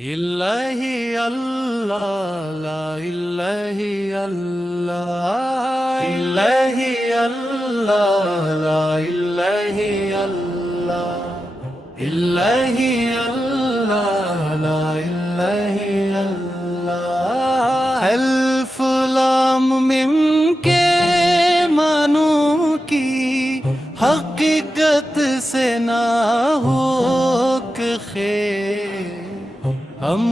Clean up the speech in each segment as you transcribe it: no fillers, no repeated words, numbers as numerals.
الہی اللہ لا الہی اللہ الہی اللہ لا الہی اللہ الہی اللہ لا الہی اللہ الف لام میم کے معنوں کی حقیقت سے نہ ہو خیر ہم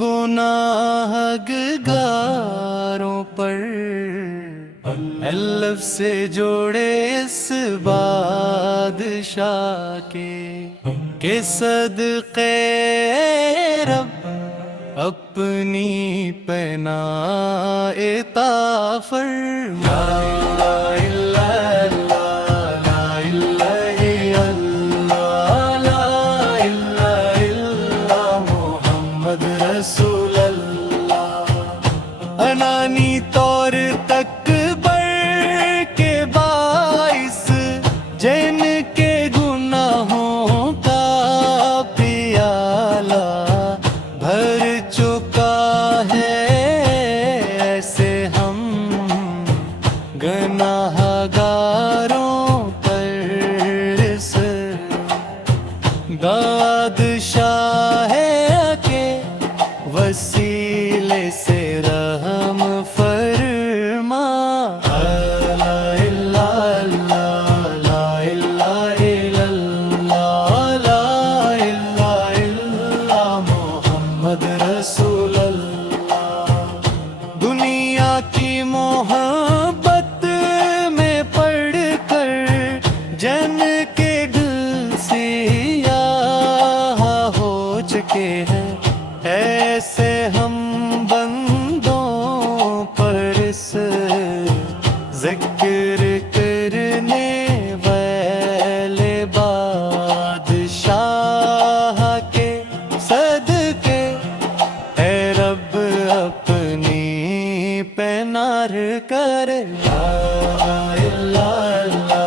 گناہ گاروں پر الف سے جوڑے اس بادشاہ کے صدقے رب اپنی پناہ عطا فرما رسول اللہ انانی طور تک بر کے باعث جن کے گناہوں کا پیالہ بھر چکا ہے ایسے ہم گناہ گاروں پر اس بادشاہ وسیلے سے رحم فرما لا الہ الا اللہ لا الہ الا محمد رسول اللہ دنیا کی محبت میں پڑھ کر جن کے دل سیاہ ہو چکے ہیں ایسے ہم بندوں پر اس ذکر کرنے والے بادشاہ کے صدقے اے رب اپنی پنار کر لا الہ الا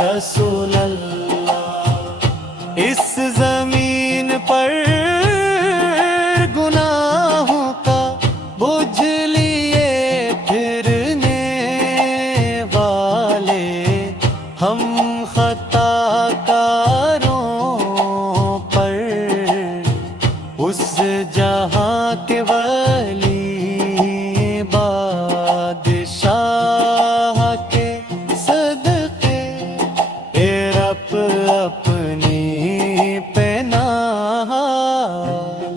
رسول اللہ اس زمین پر گناہوں کا بوجھ لیے پھرنے والے ہم خطا کاروں پر اس جہاں کے ولی بادشاہ کے اپنی پناہ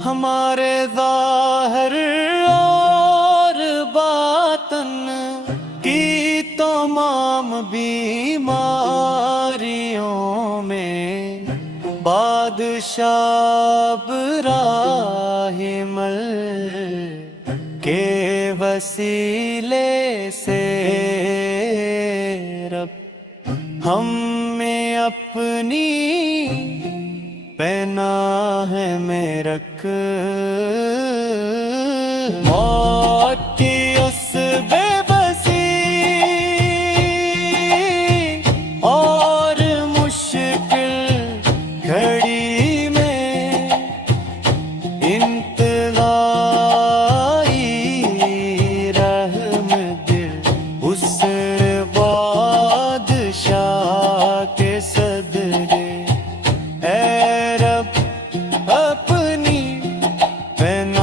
ہمارے ظاہر اور باطن کی تمام بیماریوں میں بادشاہ براہمل کے وسیلے سے رب ہم میں اپنی پناہ میں رکھ موت کی اس بے بسی اور مشکل گھڑی میں انتہائی رحم دل اس کے صدقے اے رب اپنی پناہ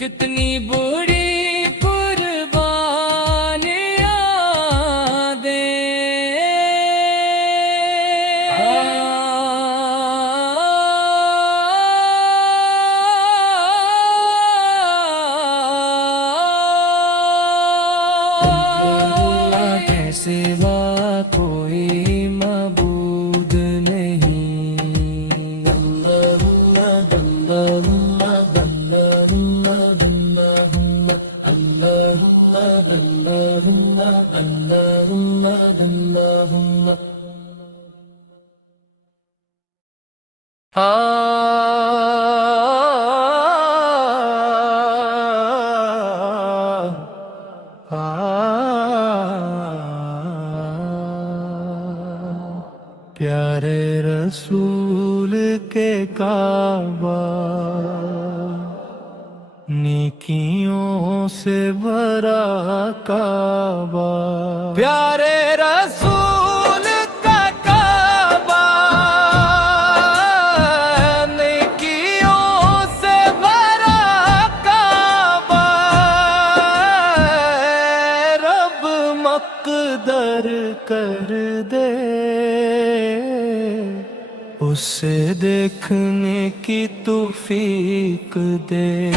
کتنی بری قربانیاں دیں اللہ کے سوا کوئی معبود نہیں اللہ اللہ پیارے رسول کے کعبہ نیکیوں سے بھرا کعبہ پیارے رسول کا کعبہ نیکیوں سے بھرا کعبہ رب مقدر کر دے اسے دیکھنے کی توفیق دے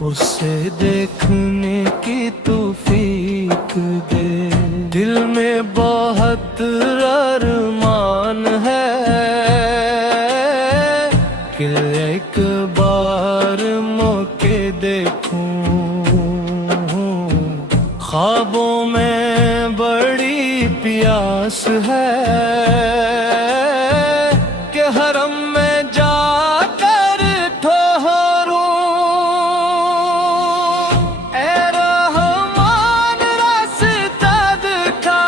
اسے دیکھنے کی توفیق دے دل میں بہت ارمان ہے کہ ایک بار موقع دیکھوں خوابوں میں بڑی پیاس ہے کہ حرم میں جا کر ٹھہروں اے رحمان راستہ دکھا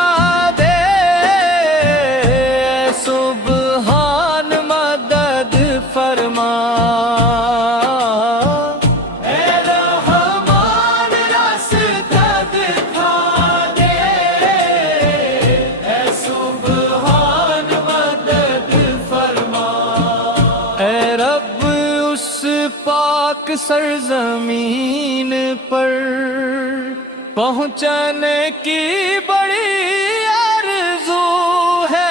دے اے سبحان مدد فرما پاک سرزمین پر پہنچنے کی بڑی آرزو ہے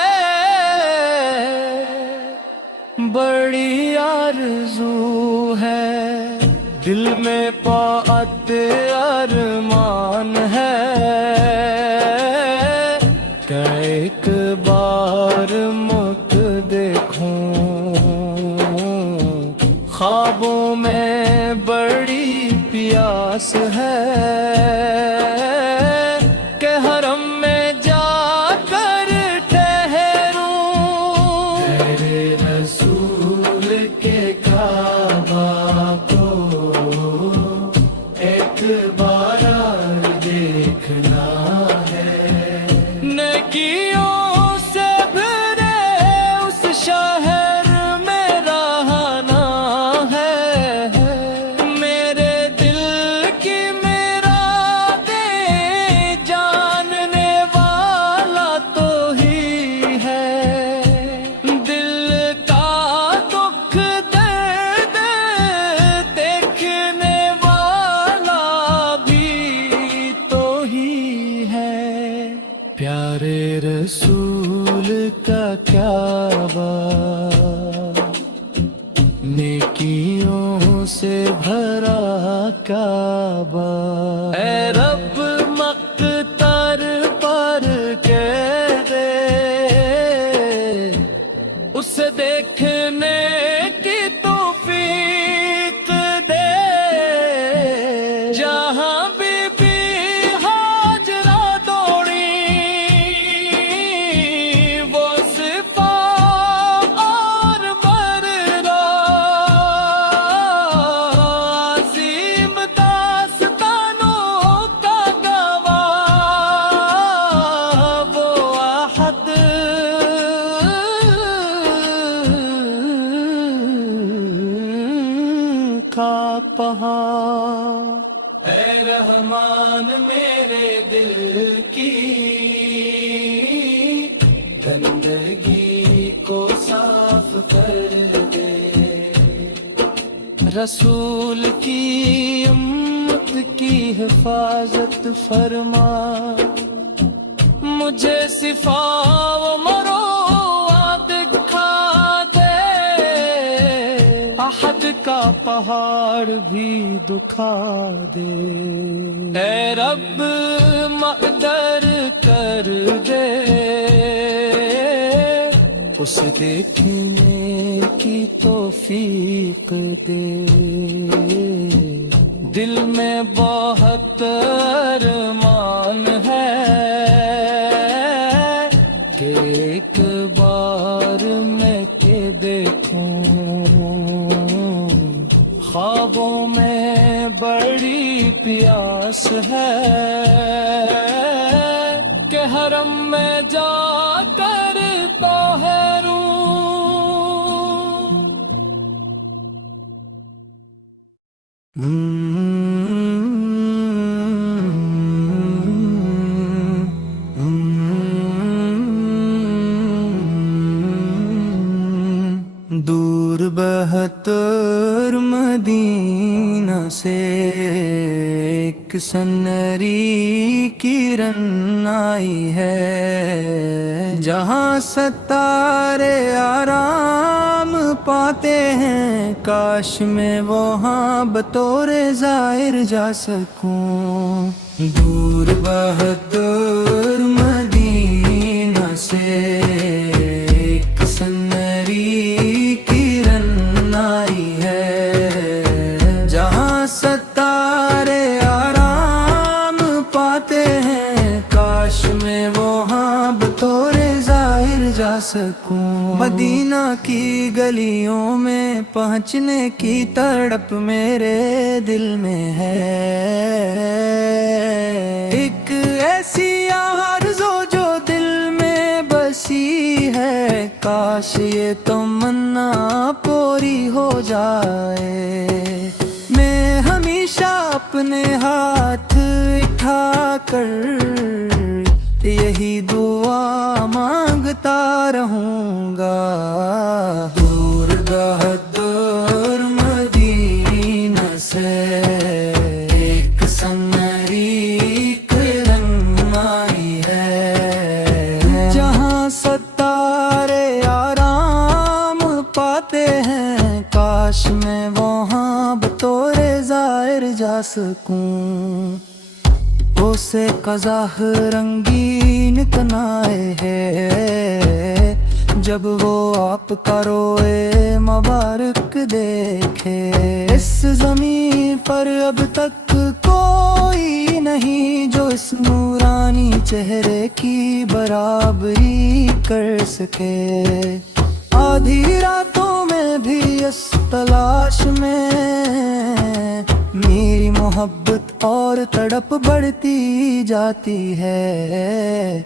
بڑی آرزو ہے دل میں بہت ارمان ہے کہ ایک بار مت دیکھوں خوابوں میں بڑی پیاس ہے کہ حرم میں جا کر ٹھہروں تیرے رسول کے کعبہ کو ایک بار دیکھنا ہے نیکیوں سے بھرے اس شہر میں رہنا میرے دل کی مرادیں جاننے والا تو ہی ہے دل کا دکھ درد دیکھنے والا بھی تو ہی ہے پیارے رسول کا کعبہ نیکیوں سے بھرا کعبہ اے رب مقتر پر کہہ دے اسے دیکھنے کی توفیق دے جہاں بی بی ہاجرہ دوڑی وہ صفا اور برا عظیم داستانوں کا گواہ وہ احد کا پہاڑ اے رحمان میرے دل کی گندگی کو صاف کر دے رسول کی امت کی حفاظت فرما، مجھے صفا و مروت دکھا دے، احد کا پہاڑ بھی دکھا دے، اے رب مقدر کر دے، اسے دیکھنے کی توفیق دے، دل میں بہت ارمان ہے کہ ایک بار میں کے دیکھوں، خوابوں میں بڑی پیاس ہے کہ حرم میں جا کر طاہروں۔ دور بہتر مدینہ سے ایک سنری کرن آئی ہے، جہاں ستارے آرام پاتے ہیں، کاش میں وہاں بطور زائر جا سکوں۔ دور بہتر مدینہ سے ایک سنری کرن آئی ہے، جہاں ستارے آرام پاتے ہیں، کاش میں وہاں بطور ظاہر جا سکوں۔ مدینہ کی گلیوں میں پہنچنے کی تڑپ میرے دل میں ہے، ایک ایسی آرزو جو دل میں بسی ہے، کاش یہ تمنا پوری ہو جائے۔ میں ہمیشہ اپنے ہاتھ اٹھا کر یہی دعا مانگتا رہوں گا، دور بہتر مدینہ سے ایک سنری کرن آئی ہے، جہاں ستارے آرام پاتے ہیں، کاش میں وہاں بطور زائر جا سکوں۔ اسے قزح رنگین کنائے ہے، جب وہ آپ کا روئے مبارک دیکھے، اس زمین پر اب تک کوئی نہیں جو اس نورانی چہرے کی برابری کر سکے۔ آدھی راتوں میں بھی اس تلاش میں میری محبت اور تڑپ بڑھتی جاتی ہے،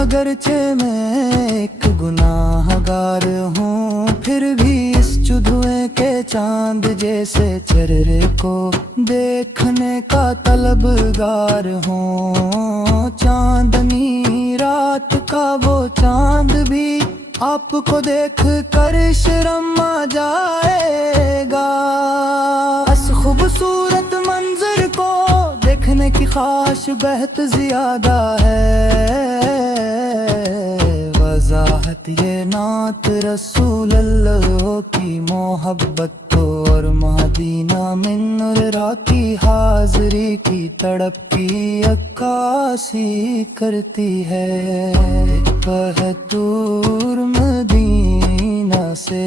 اگرچہ میں ایک گناہ گار ہوں، پھر بھی اس چدھویں کے چاند جیسے چہرے کو دیکھنے کا طلبگار ہوں۔ چاندنی رات کا وہ چاند بھی آپ کو دیکھ کر شرما جائے گا، اس خوبصورت منظر کو دیکھنے کی خواہش بہت زیادہ ہے۔ وضاحت یہ نعت رسول اللہ کی محبت تو اور مدینہ من نور کی حاضری کی تڑپ کی عکاسی کرتی ہے۔ بہتر مدینہ سے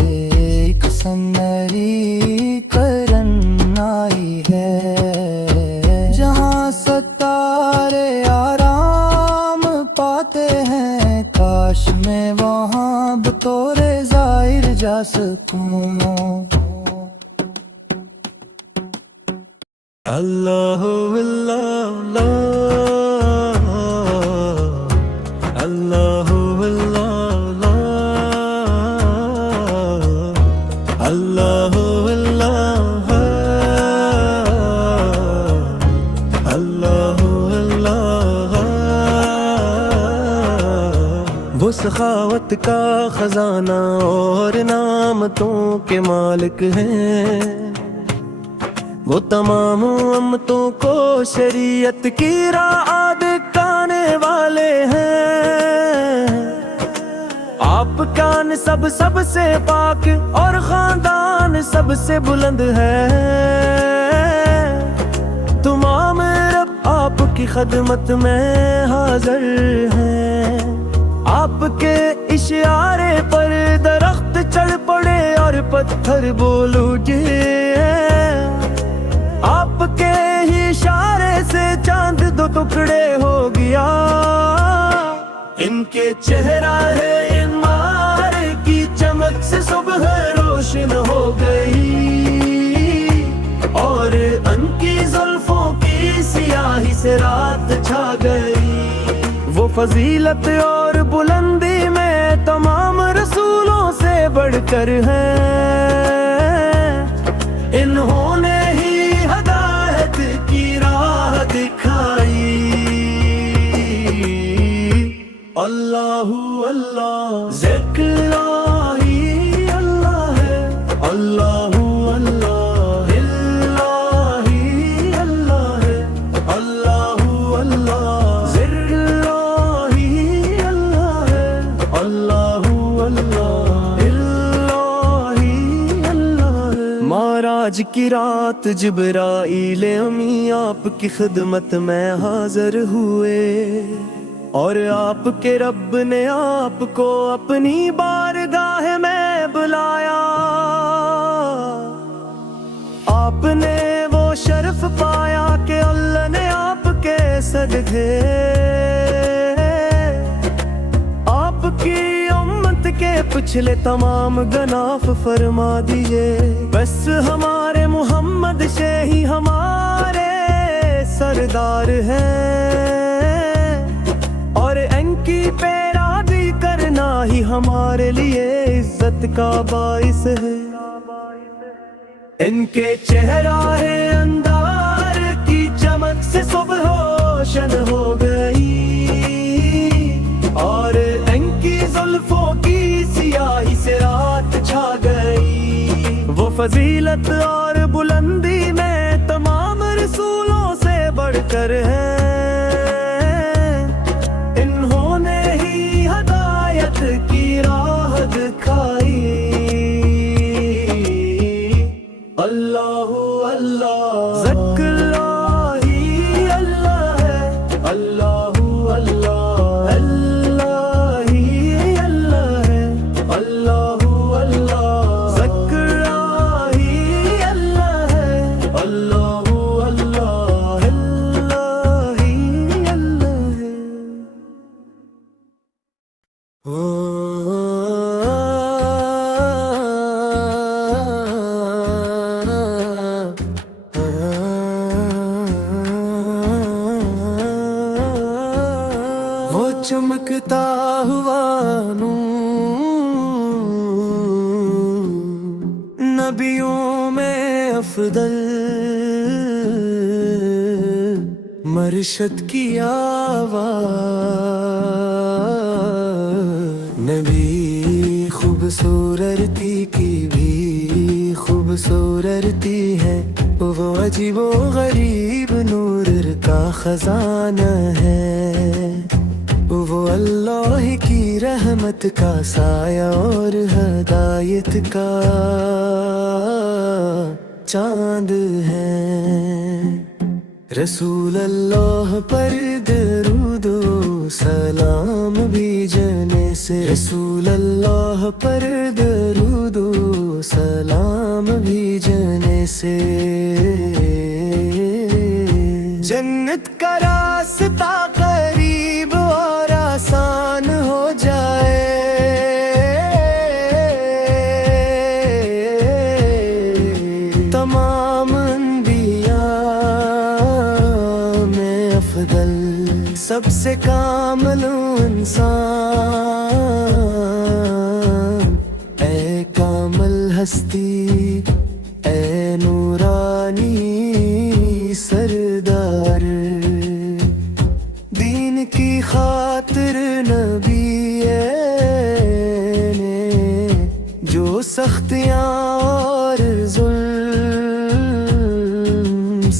ایک سنری کرن آئی ہے، جہاں ستارے آرام پاتے ہیں، کاش میں وہاں بطور زائر جا سکوں۔ اللہ اللہ اللہ اللہ اللہ، وہ سخاوت رحمت کا خزانہ اور نعمتوں کے مالک ہیں، وہ تمام امتوں کو شریعت کی راہ دکھانے والے ہیں۔ آپ کا نسب سب سے پاک اور خاندان سب سے بلند ہے، تمام رب آپ کی خدمت میں حاضر ہیں۔ آپ کے اشارے پر درخت چڑھ پڑے اور پتھر بول اٹھے، آپ کے ہی اشارے سے چاند دو ٹکڑے ہو گیا۔ ان کے چہرہ ہے انوار کی چمک سے صبح روشن ہو گئی، اور ان کی زلفوں کی سیاہی سے رات چھا گئی۔ وہ فضیلت اور بلندی میں تمام رسولوں سے بڑھ کر ہیں، انہوں نے ہی ہدایت کی راہ دکھائی۔ اللہ اللہ ذکر الہی اللہ ہے، اللہ اللہ الہی اللہ ہے، اللہ اللہ ذکر الہی اللہ ہے، اللہ اللہ الہی اللہ ہے۔ معراج کی رات جبرائیل امی آپ کی خدمت میں حاضر ہوئے، اور آپ کے رب نے آپ کو اپنی بارگاہ میں بلایا۔ آپ نے وہ شرف پایا کہ اللہ نے آپ کے صدقے آپ کی امت کے پچھلے تمام گناہ فرما دیے۔ بس ہمارے محمد سے ہی ہمارے سردار ہیں، اور ان کی پیروی کرنا ہی ہمارے لیے عزت کا باعث ہے۔ ان کے چہرہ اندار کی چمک سے صبح روشن ہو گئی، اور ان کی زلفوں کی سیاہی سے رات چھا گئی۔ وہ فضیلت اور بلندی میں تمام رسولوں سے بڑھ کر ہیں، انہوں نے ہی ہدایت کی راہ دکھائی۔ اللہ اللہ ذکر الہی اللہ ہے، اللہ اللہ الہی اللہ ہے، اللہ اللہ ذکر الہی اللہ ہے، اللہ اللہ الہی اللہ ہے۔ وہ چمکتا ہوا نور نبیوں میں افضل، مرشد کی آواز، نبی خوبصورتی کی بھی خوبصورتی ہے، وہ عجیب و غریب نور کا خزانہ ہے، وہ اللہ کی رحمت کا سایہ اور ہدایت کا چاند ہے۔ رسول اللہ پر درود و سلام بھیجنے سے، رسول اللہ پر درود و سلام بھیجنے سے جنت کا راستہ قریب اور آسان ہو جائے۔ تمام انبیاء میں افضل، سب سے کامل انسان، اے کامل ہستی، اے نورانی سردار، دین کی خاطر نبی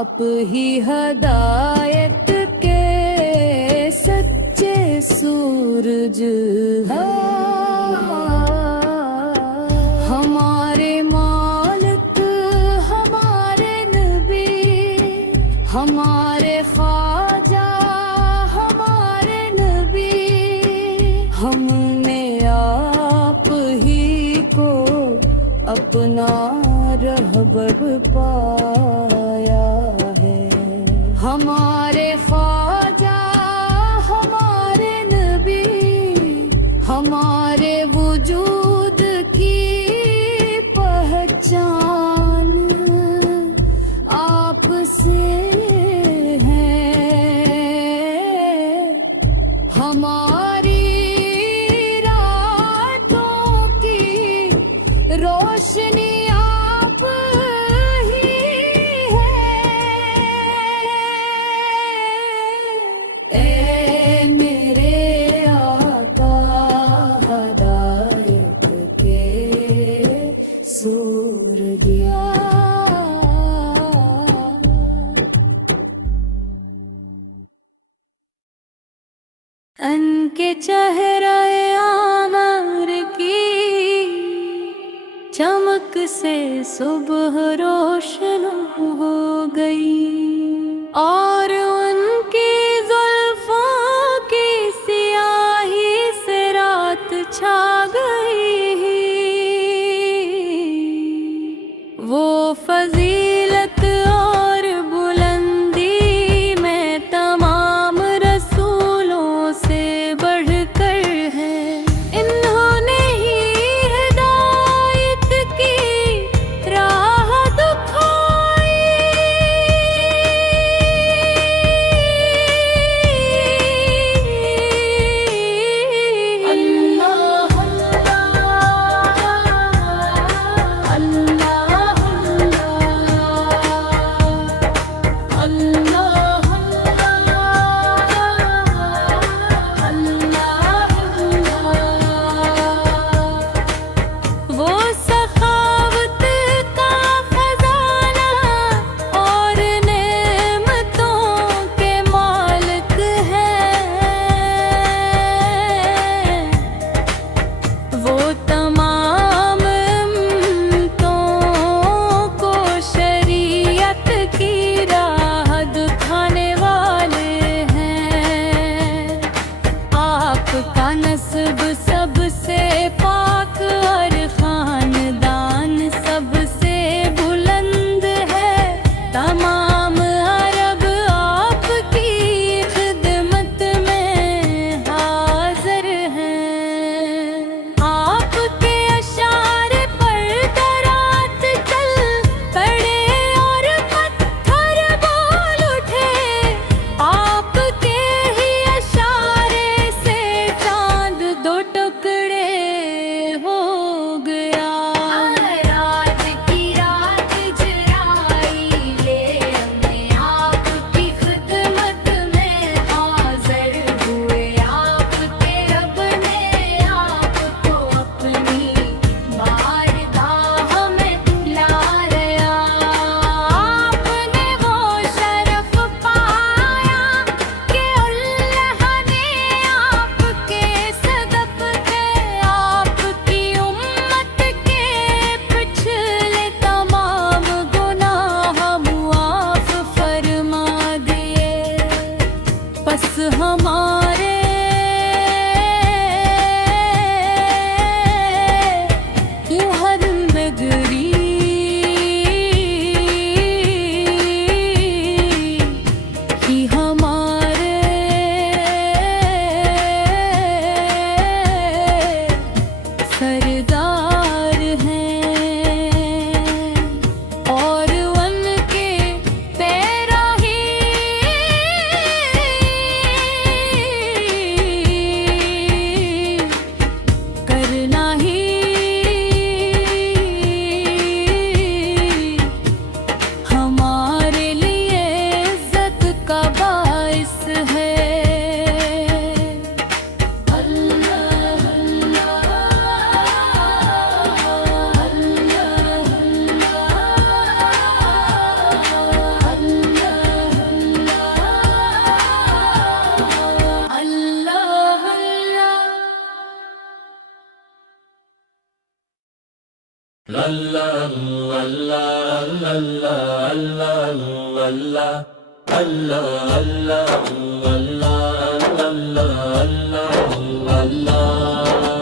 آپ ہی ہدایت کے سچے سورج ہمارے مالک ہمارے نبی ہمارے خواجہ ہمارے نبی ہم نے آپ ہی کو اپنا رہبر پایا ہے ہمارے خواجہ ہمارے نبی ہمارے وجود کی پہچان آپ سے ہے ہماری راتوں کی روشنی آپ ہی ہے اے میرے آقا ہدایت کے سورجیا ان کے چہرہ عامر کی چمک سے صبح روشن ہو گئی اور ان کی زلفوں کی سیاہی سے رات چھا گئی وہ فضیلت اور بلندی میں تمام رسولوں سے بڑھ کر ہے انہوں نے ہی ہدایت کی راہ دکھائی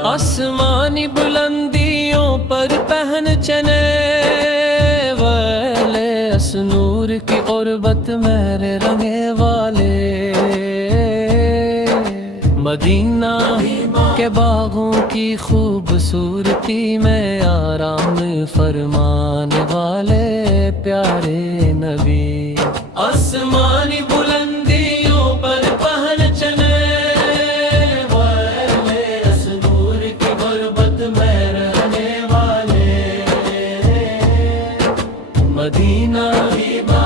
آسمانی بلندیوں پر پہن چلے والے اس نور کی قربت میرے رنگے والے مدینہ کے باغوں کی خوبصورتی میں آرام فرمانے والے پیارے نبی آسمانی بلندیوں پر پہن چلے والے اس نور کی غربت میں رہنے والے مدینہ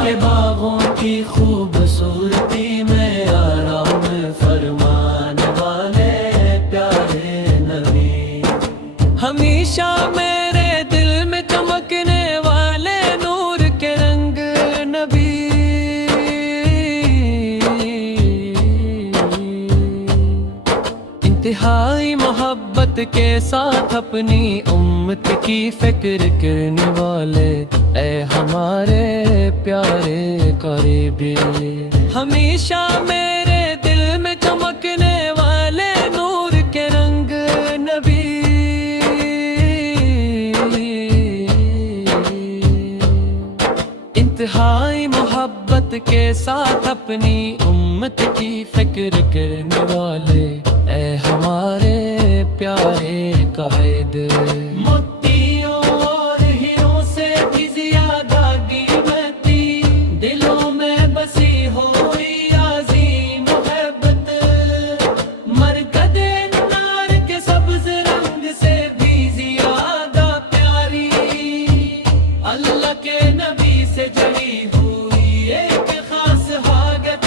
کے باغوں کی خوبصورتی میں آرام فرمانے والے پیارے نبی ہمیشہ میرے دل میں چمکنے والے نور کے رنگ نبی انتہائی محبت کے ساتھ اپنی امت کی فکر کرنے والے اے ہمارے پیارے قریبی ہمیشہ میرے دل میں چمکنے والے نور کے رنگ نبی انتہائی محبت کے ساتھ اپنی امت کی فکر کرنے والے اے ہمارے پیارے قائد موتیوں اور ہیروں سے بھی زیادہ قیمتی دلوں میں بسی ہوئی عظیم محبت مرکز نار کے سبز رنگ سے بھی زیادہ پیاری اللہ کے نبی سے جڑی ہوئی ایک خاص حاجت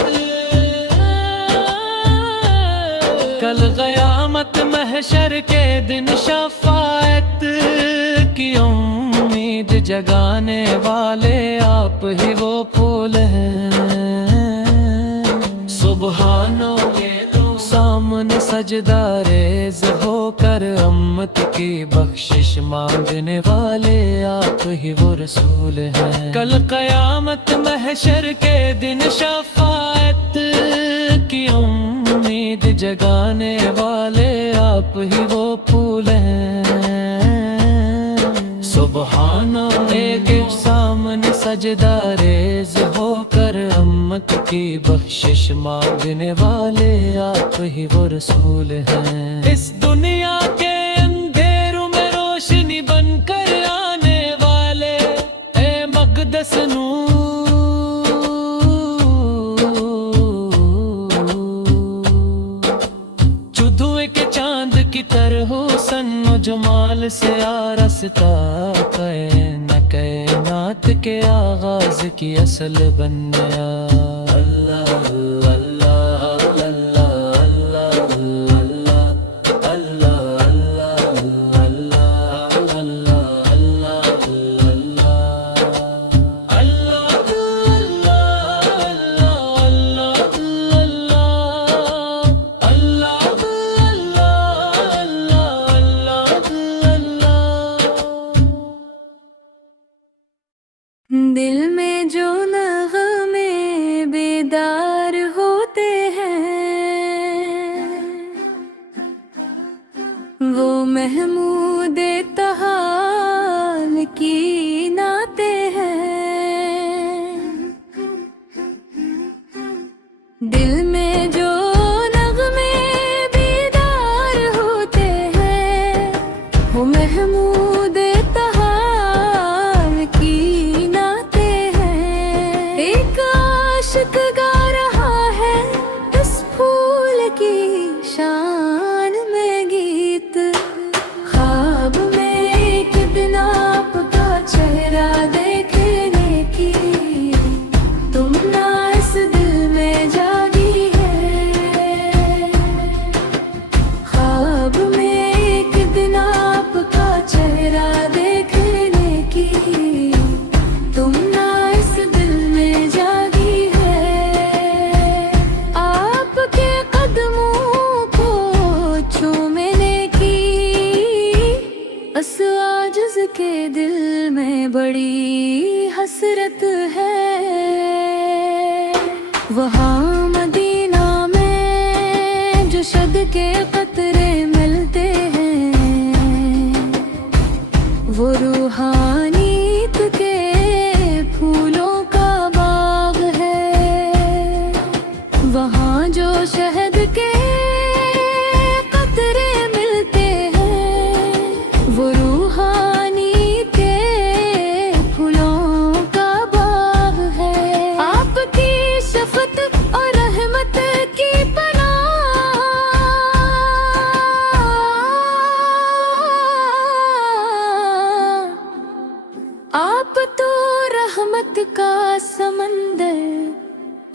کل قیامت محشر کے دن شفاعت کی امید جگانے والے آپ ہی وہ پھول ہیں سبحانو سامنے سجدہ ریز ہو کر امت کی بخشش مانگنے والے آپ ہی وہ رسول ہیں کل قیامت محشر کے دن شفاعت کی امید جگانے والے آپ ہی وہ پھول ہیں سبحانو ایک سامنے سجدہ ریز ہو کر امت کی بخشش مانگنے والے آپ ہی وہ رسول ہیں اس دنیا کے اندھیروں میں روشنی بن کر آنے والے اے مقدس نور چودھویں کے چاند کی طرح حسن و جمال سے آراستہ کائنات کے آغاز کی اصل بنیا اللہ اللہ اللہ اللہ اللہ اللہ اللہ دل میں جو نغمے بیدار ہوتے ہیں وہ محمود تحال کی نعتیں ہیں دل میں جو نغمے بیدار ہوتے ہیں وہ محمود تحال کی نعتیں ہیں ایک عاشق گا رہا ہے اس پھول کی شان میں گیت خواب میں ایک دن آپ کا چہرہ دیکھنے کی تمنا اس دل میں جاگی ہے خواب میں ایک دن آپ کا چہرہ اس عاجز کے دل میں بڑی حسرت ہے، وہاں مدینہ میں جو شد کے قطرے ملتے ہیں وہ روحانیت کے پھولوں کا باغ ہے، وہاں جو شہد کے قطرے ملتے ہیں وہ روحانیت کے پھولوں کا باغ ہے۔ آپ کی شفقت اور رحمت کی پناہ آپ تو رحمت کا سمندر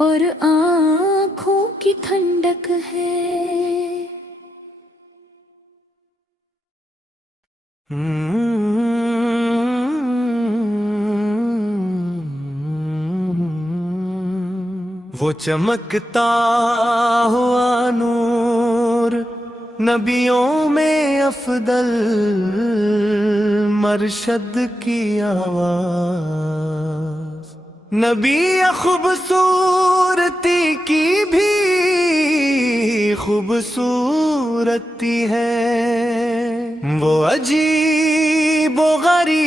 اور آنکھوں کی ٹھنڈک ہے۔ وہ چمکتا ہوا نور نبیوں میں افضل مرشد کی آواز، نبی خوبصورتی کی بھی خوبصورتی ہے، وہ عجیب و غریب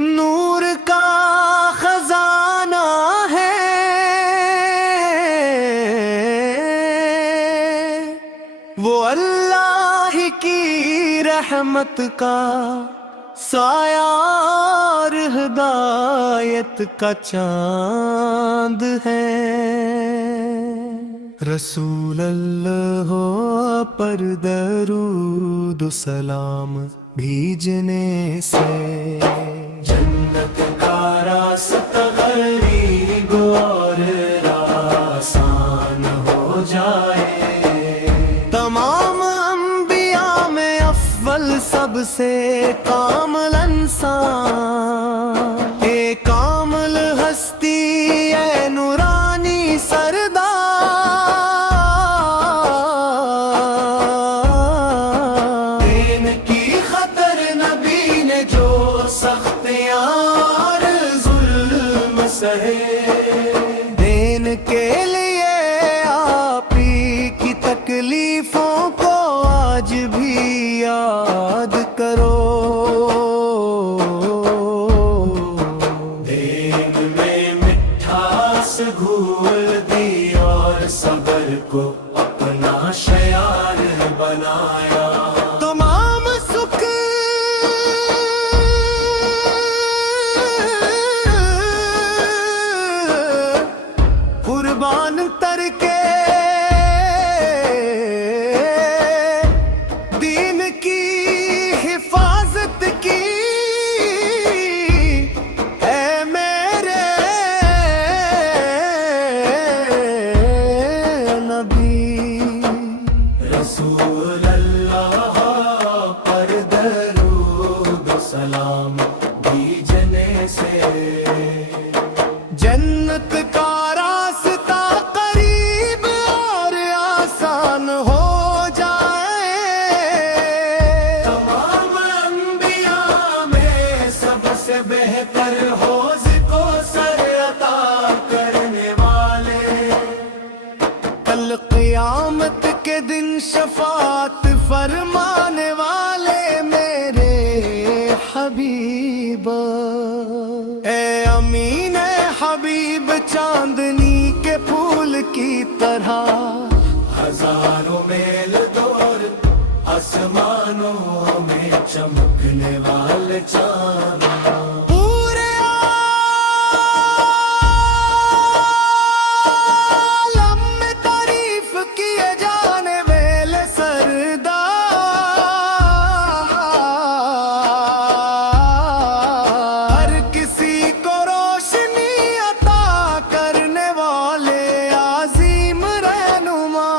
نور کا خزانہ ہے، وہ اللہ کی رحمت کا سایہ اور ہدایت کا چاند ہے۔ رسول اللہ پر درود و سلام بھیجنے سے جنت کا راستہ غریب اور آسان ہو جائے، تمام انبیاء میں افضل سب سے کامل انسان، اے کامل ہستی اے نورانی سردار، دین کی خطر نبی نے جو سختیاں اور ظلم سہے، دین کے لیے آپ ہی کی تکلیفوں کو آج بھی یاد کرو، دین میں مٹھاس گھول دی اور صبر کو اپنا شعار بنایا، تمام سکھ قربان کر کے دین کی حفاظت کی اے میرے نبی، رسول اللہ پر درود و سلام بھیجنے سے جنت کا راستہ قریب اور آسان ہو جائے، تمام انبیاء میں سب سے بہتر حوض کو سر عطا کرنے والے، کل قیامت کے دن شفاعت فرمانے والے میرے حبیب، اے امین حبیب چاندنی کے پھول کی طرح ہزاروں میل دور آسمانوں میں چمکنے والے چاند، پورے عالم میں تعریف کیے جانے والے سردار، ہر کسی کو روشنی عطا کرنے والے عظیم رہنما،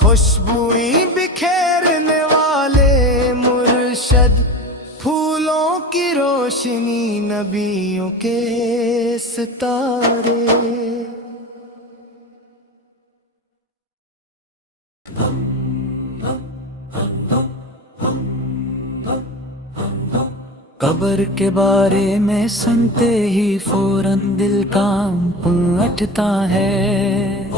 خوشبوئی بکھیرنے والے مرشد، پھولوں کی روشنی نبیوں کے ستارے۔ قبر کے بارے میں سنتے ہی فوراً دل کانپ اٹھتا ہے،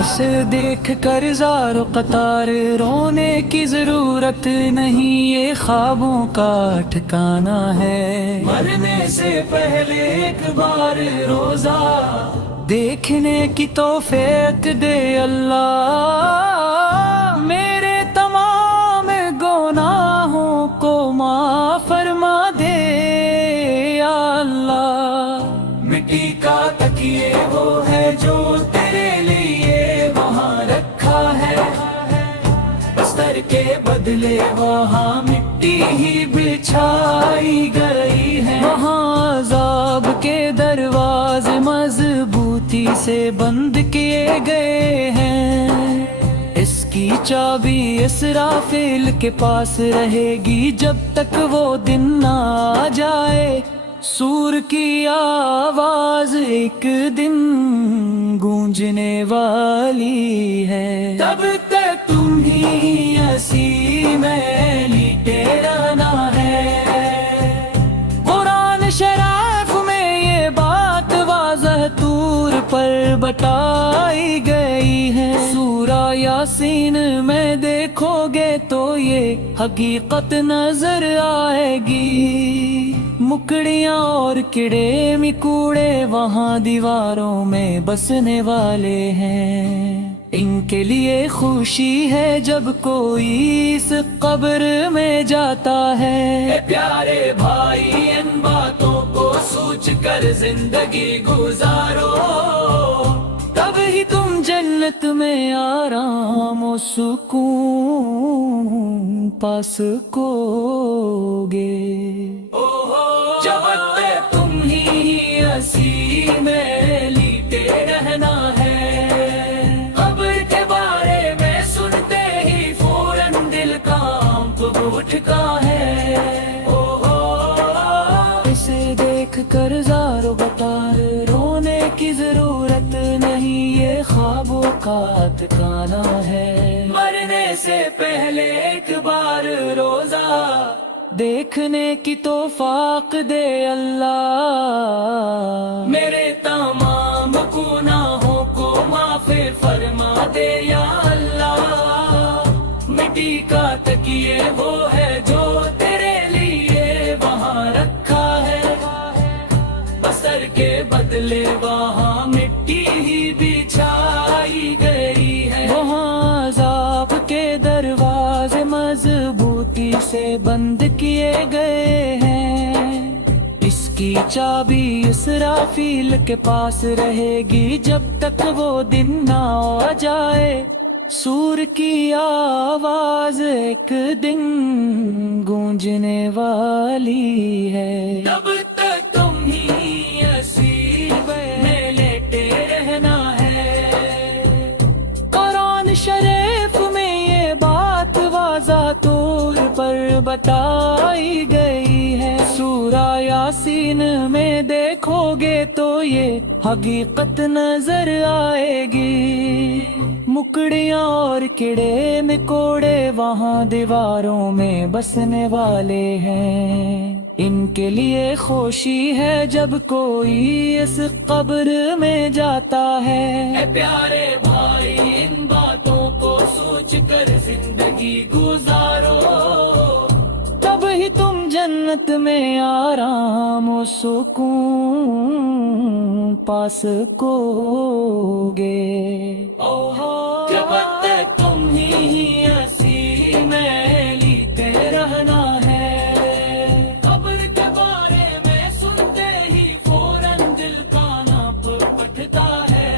اسے دیکھ کر زار و قطار رونے کی ضرورت نہیں، یہ خوابوں کا ٹھکانہ ہے۔ مرنے سے پہلے ایک بار روزہ دیکھنے کی توفیق دے اللہ، میرے تمام گناہوں کو معاف فرما دے یا اللہ۔ مٹی کا تکیے وہ ہے جو تیرے لیے وہاں رکھا ہے، بستر کے بدلے وہاں مٹی ہی بچھائی گئی ہے، وہاں عذاب کے دروازے مضبوطی سے بند کیے گئے ہیں، اس کی چابی اسرافیل کے پاس رہے گی جب تک وہ دن نہ آ جائے، سور کی آواز ایک دن گونجنے والی ہے، تب تک تم ہی اسی میں لیٹے رہنا ہے۔ قرآن شریف میں یہ بات واضح طور پر بتائی گئی ہے، سورہ یاسین میں دیکھو گے تو یہ حقیقت نظر آئے گی، مکڑیاں اور کیڑے مکوڑے وہاں دیواروں میں بسنے والے ہیں، ان کے لیے خوشی ہے جب کوئی اس قبر میں جاتا ہے۔ اے پیارے بھائی، ان باتوں کو سوچ کر زندگی گزارو، تب ہی تم جنت میں آرام و سکون پا سکو گے۔ جب تک تم ہی اسی میں لیٹے رہنا ہے، قبر کے بارے میں سنتے ہی فوراً دل کانپ اٹھتا ہے، اسے دیکھ کر زار و قطار رونے کی ضرورت نہیں، یہ خوابوں کا ٹھکانہ ہے۔ مرنے سے پہلے ایک بار روزہ دیکھنے کی توفیق دے اللہ، میرے تمام گناہوں کو معاف فرما دے یا اللہ، مٹی کا تکیے وہ ہے جو تیرے لیے وہاں رکھا ہے، بستر کے بدلے وہاں مٹی ہی بچھائی گئی ہے، وہاں عذاب کے دروازے مضبوطی سے بند کیے گئے ہیں، اس کی چابی اسرافیل کے پاس رہے گی جب تک وہ دن نہ آ جائے، سور کی آواز ایک دن گونجنے والی ہے، تب تک تم ہی اسی میں لیٹے رہنا ہے۔ قرآن شریف میں یہ بات واضح طور پر بتائی گئی ہے، سورہ یاسین میں دیکھو گے تو یہ حقیقت نظر آئے گی، مکڑیاں اور کیڑے مکوڑے وہاں دیواروں میں بسنے والے ہیں، ان کے لیے خوشی ہے جب کوئی اس قبر میں جاتا ہے۔ اے پیارے بھائی، ان باتوں کو سوچ کر زندگی گزارو، تب ہی تم جنت میں آرام و سکون پا سکو گے۔ جب تک تم ہی اسی میں لیتے رہنا ہے، قبر کے بارے میں سنتے ہی فوراً دل کانپ اٹھتا ہے،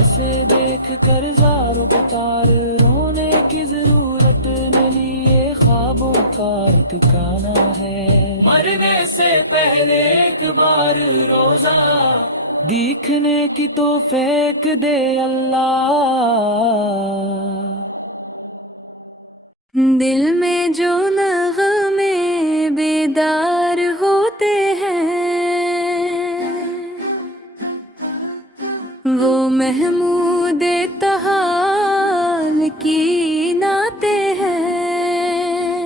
اسے دیکھ کر زار و قطار رونے کی ضرورت نہیں، یہ خوابوں کا ٹھکانہ ہے۔ مرنے سے پہلے ایک بار روزہ دیکھنے کی توفیق دے اللہ۔ دل میں جو نغمے بیدار ہوتے ہیں، وہ محمود تحال کی نعتیں ہیں،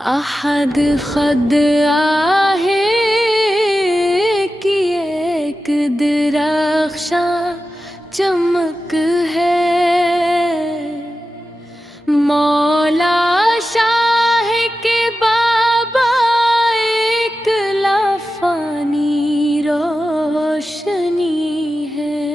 احد خد آہے کی ایک درخشاں چمک ہے، مولا شاہ کے بابا ایک لافانی روشنی ہے،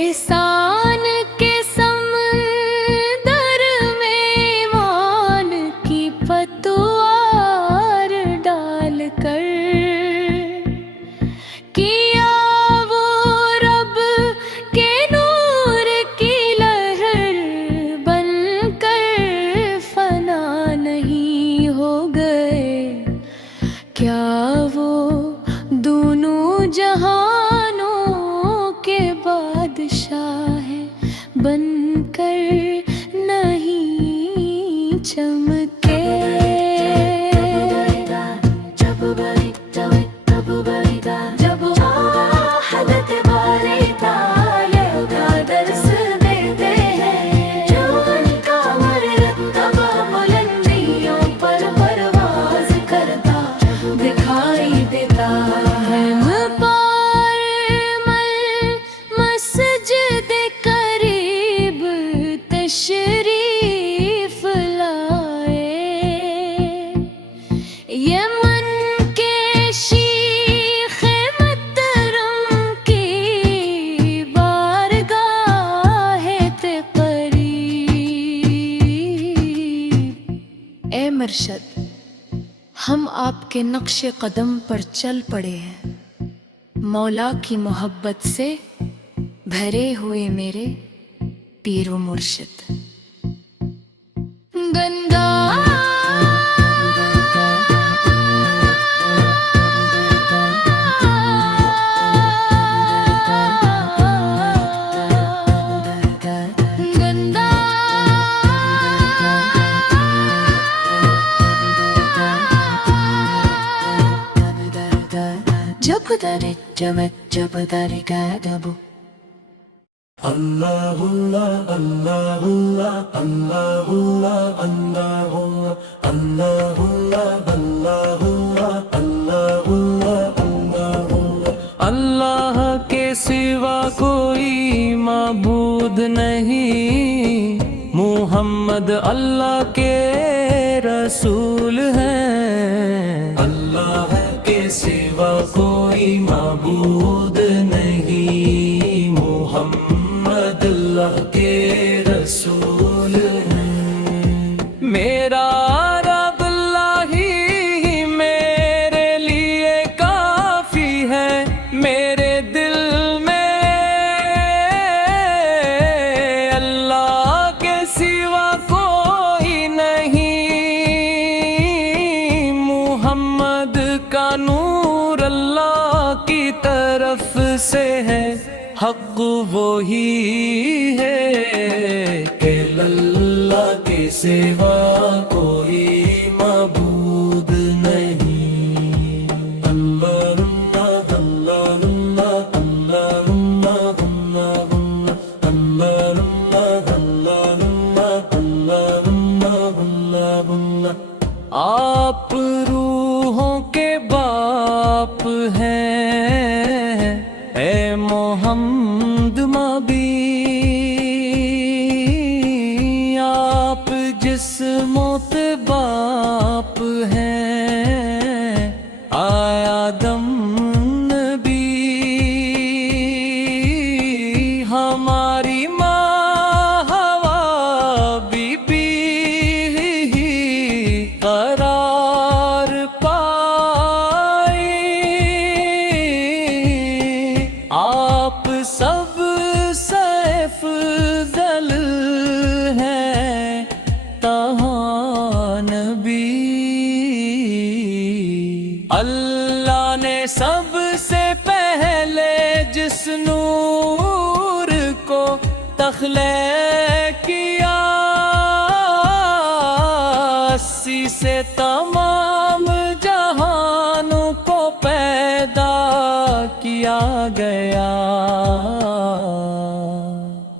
احسان کے سمندر میں ایمان کی پتوار ڈال کر کیا وہ رب کے نور کی لہر بن کر فنا نہیں ہو گئے، کیا وہ دونوں جہانوں کے بادشاہ بن کر نہیں چمکے؟ جب حضرت باری تعالیٰ کا درس دیتے ہیں، جو ان کا مرتبہ بلندیوں پر پرواز کرتا دکھائی دیتا ہے، مسجد قریب تشریف لائے، یہ من کے شیخ محترم کی بارگاہ قریب۔ اے مرشد، ہم آپ کے نقش قدم پر چل پڑے ہیں، مولا کی محبت سے بھرے ہوئے میرے پیر و مرشد۔ گنگا جب دری جمت جب دری گادبو اللہ اللہ اللہ اللہ اللہ اللہ اللہ اللہ اللہ اللہ اللہ کے سوا کوئی معبود نہیں، محمد اللہ کے رسول ہیں، اللہ کے سوا کوئی معبود نہیں، محمد اللہ کے رسول ہیں، میرا رب اللہ ہی میرے لیے کافی ہے، میرے دل میں اللہ کے سوا کوئی نہیں، محمد کا نور اللہ کی طرف سے ہے، حق وہی ہے کہ اللہ کے سوا کوئی معبود نہیں، اللہ اللہ اللہ اللہ اللہ اللہ اللہ اللہ۔ آپ روحوں کے باپ ہیں اے محمد مبی، آپ جسموں کے باپ ہیں آیا دم نبی، ہماری ماں حوا بی بی قرار پائی، آپ سب سے افضل ہیں تہاں نبی، اللہ نے سب سے پہلے جس نور کو تخلیق کیا، اسی سے تمام جہانوں کو پیدا کیا گیا،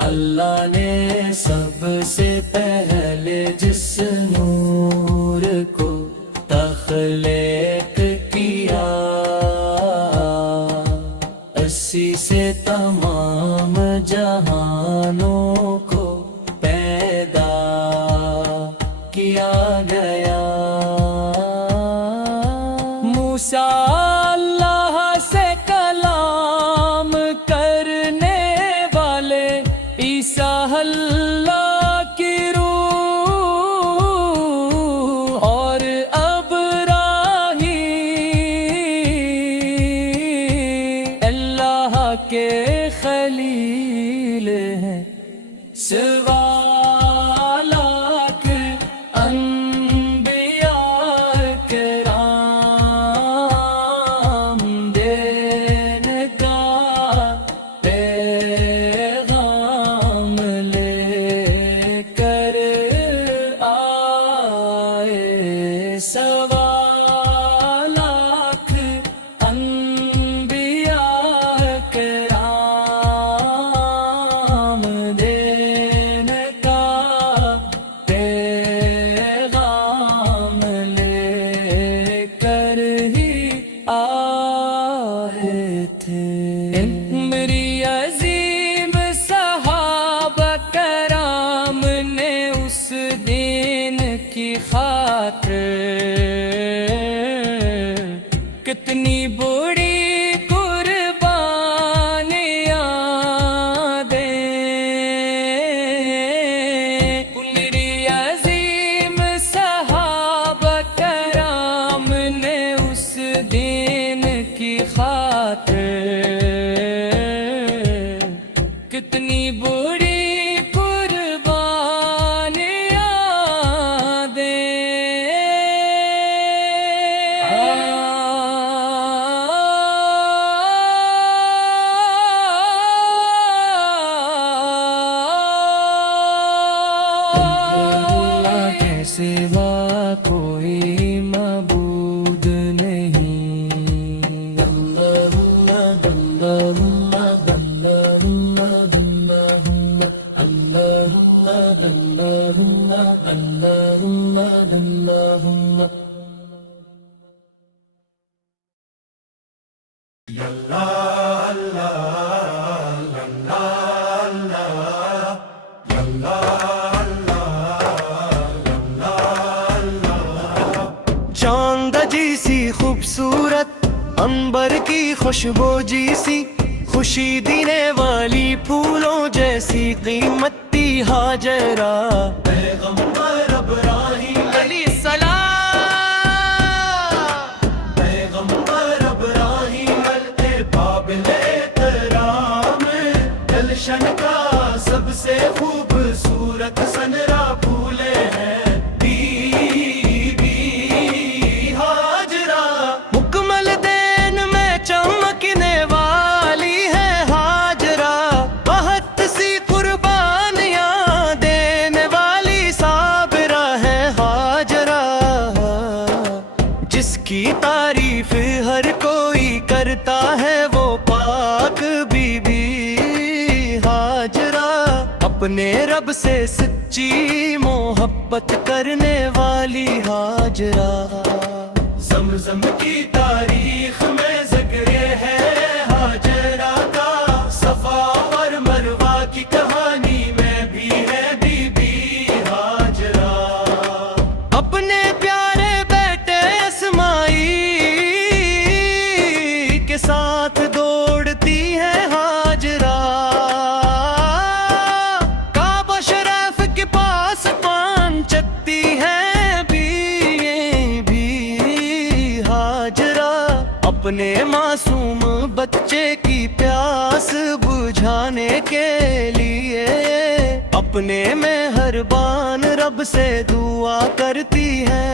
اللہ نے سب سے پہلے جس نور تخلیق کیا، 80 سے تمام جہانوں کو پیدا کیا گیا۔ موسیٰ اللہ سے کلام کرنے والے، عیسیٰ اللہ کی روح، اور ابراہیم اللہ کے خلیل ہیں۔ سوا لاکھ انبیاء کرام دین کا پیغام لے کر آئے۔ سوا لاکھ انبیاء کرام دین کا پیغام لے کر ہی آئے تھے۔ میری عظیم صحابہ کرام نے اس دین کی خاطر کتنی بڑی قربانیاں دیں۔ میری عظیم صحابہ کرام نے اس دین کی خاطر کتنی بڑی قربانیاں دیں۔ اللہ کے سوا کوئی معبود نہیں۔ اللہ اللہ اللہ اللہ اللہ اللہ اللہ۔ چاند جیسی خوبصورت، عنبر کی خوشبو جیسی، خوشی دینے والی پھولوں جیسی قیمتی ہاجرہ، پیغمبر ابراہیم علیہ السلام، پیغمبر ابراہیم قابل احترام، گلشن کا سب سے خوبصورت سنرا پھولے ہیں کی تعریف ہر کوئی کرتا ہے، وہ پاک بی بی ہاجرہ، اپنے رب سے سچی محبت کرنے والی ہاجرہ۔ زمزم کی تاریخ میں ذکر ہے ہاجرہ کا، صفا اور مروہ کی کہانی میں بھی ہے بی بی ہاجرہ۔ اپنے پیارے بیٹے اسماعیل کے ساتھ دوڑتی ہے ہاجرہ، کعبہ شریف کے پاس پان چکتی ہے بھی ہاجرہ، اپنے معصوم بچے کی پیاس بجھانے کے لیے اپنے مہربان رب سے دعا کرتی ہے